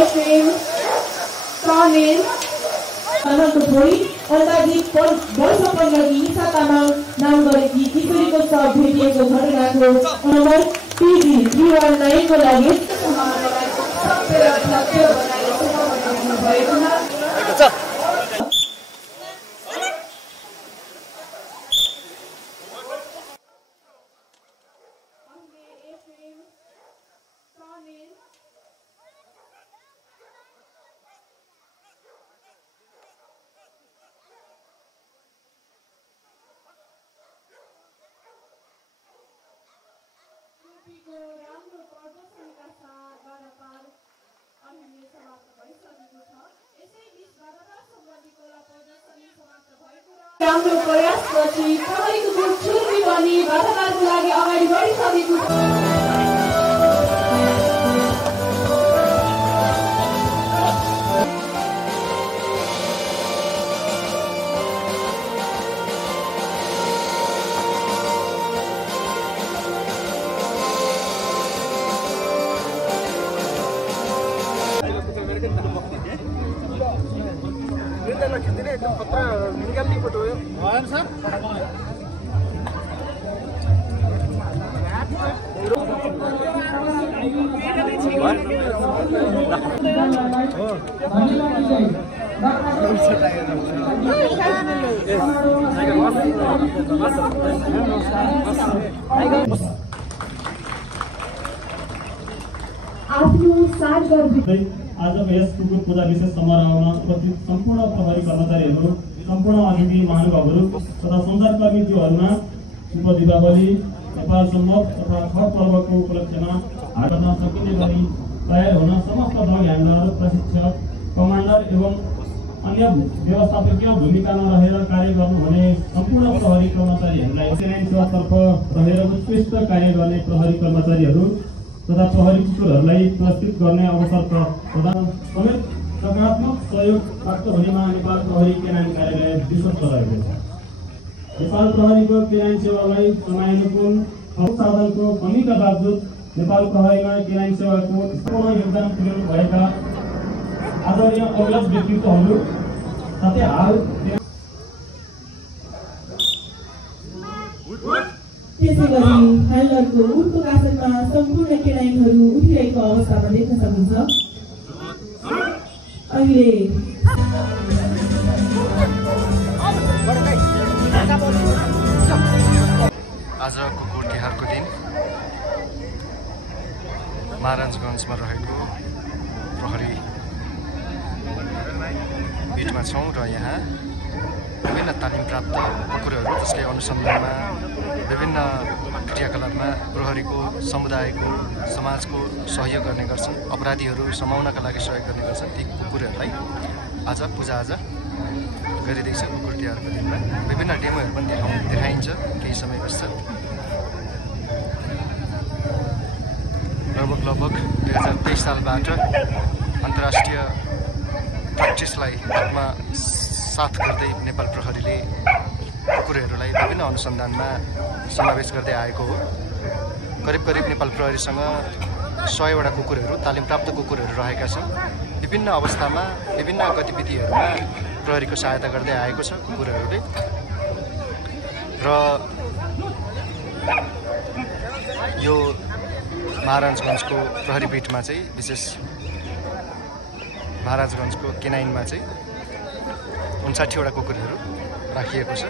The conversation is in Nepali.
एफएम सामेल अनन्त भोई अन्दाजित वर्ष 15 की निशा तामाङ नाम गरेकी किशोरीको शव भेटिएको घटनाको नम्बर PG 319 को लागि राम्रो प्रदर्शनका साथ बारापार अहिले समाप्त भइसकेको छ। यसैबीच बारापार सम्बन्धी कला प्रदर्शनी समाप्त भएको र राम्रो प्रयासपछि प्रहरीको छुर्पी पनि बारापारको लागि अगाडि बढिसकेको छ। आजको यस कुकुर पूजा विशेष समारोहमा उपस्थित सम्पूर्ण प्रहरी कर्मचारीहरू, सम्पूर्ण अतिथि महानुभावहरू तथा सञ्चारकर्मीज्यूहरूमा शुभ दीपावली नेपाल सम्मत तथा छठ पर्वको उपलक्ष्यमा गर्न सकिने गरी तयार हुन समस्त दल ह्यान्डलर, प्रशिक्षक, कमान्डर एवं अन्य व्यवस्थापकीय भूमिकामा रहेर कार्य गर्नुहुने सम्पूर्ण प्रहरी कर्मचारीहरूलाई सेना सेवातर्फ रहेर उत्कृष्ट कार्य गर्ने प्रहरी कर्मचारीहरू तथा प्रहरी कुकुरहरूलाई पुरस्कृत गर्ने अवसर प्रदान समेत सकारात्मक सहयोग प्राप्त हुनेमा नेपाल प्रहरी केनाइन कार्यालय विश्वस्त रहेको छ। नेपाल प्रहरीको केनाइन सेवालाई समयानुकूल साधनको कमीका बावजुद नेपाल प्रहरीमा केनाइन सेवाको पूर्ण योगदान पुर्याउनु भएका आदरणीय अग्रज व्यक्तित्वहरू साथै हाल त्यसैगरी ह्यान्डलरको उल्टो कासनमा सम्पूर्ण केनाइनहरू उठिरहेको अवस्थामा देख्न सकिन्छ। अहिले आज कुकुर तिहारको दिन महाराजगञ्जमा रहेको प्रहरी बिटमा छौँ र यहाँ विभिन्न तालिम प्राप्त कुकुरहरू जसले अनुसन्धानमा विभिन्न क्रियाकलापमा प्रहरीको, समुदायको, समाजको सहयोग गर्ने गर्छन्, अपराधीहरू समाउनका लागि सहयोग गर्ने गर्छन्। ती कुकुरहरूलाई आज पूजाआजा गरिँदैछ। कुकुर तिहारको दिनमा विभिन्न डेमोहरू पनि देखाइन्छ केही समय पश्चात। लगभग 2023 सालबाट अन्तर्राष्ट्रिय प्र्याक्टिसलाई आत्मसात गर्दै नेपाल प्रहरीले कुकुरहरूलाई विभिन्न अनुसन्धानमा समावेश गर्दै आएको हो। करिब नेपाल प्रहरीसँग 100वटा कुकुरहरू, तालिम प्राप्त कुकुरहरू रहेका छन्। विभिन्न अवस्थामा, विभिन्न गतिविधिहरूमा प्रहरीको सहायता गर्दै आएको छ कुकुरहरूले। र यो महाराजगञ्जको प्रहरी बिटमा चाहिँ विशेष महाराजगञ्जको केनाइनमा चाहिँ 59वटा कुकुरहरू राखिएको छ।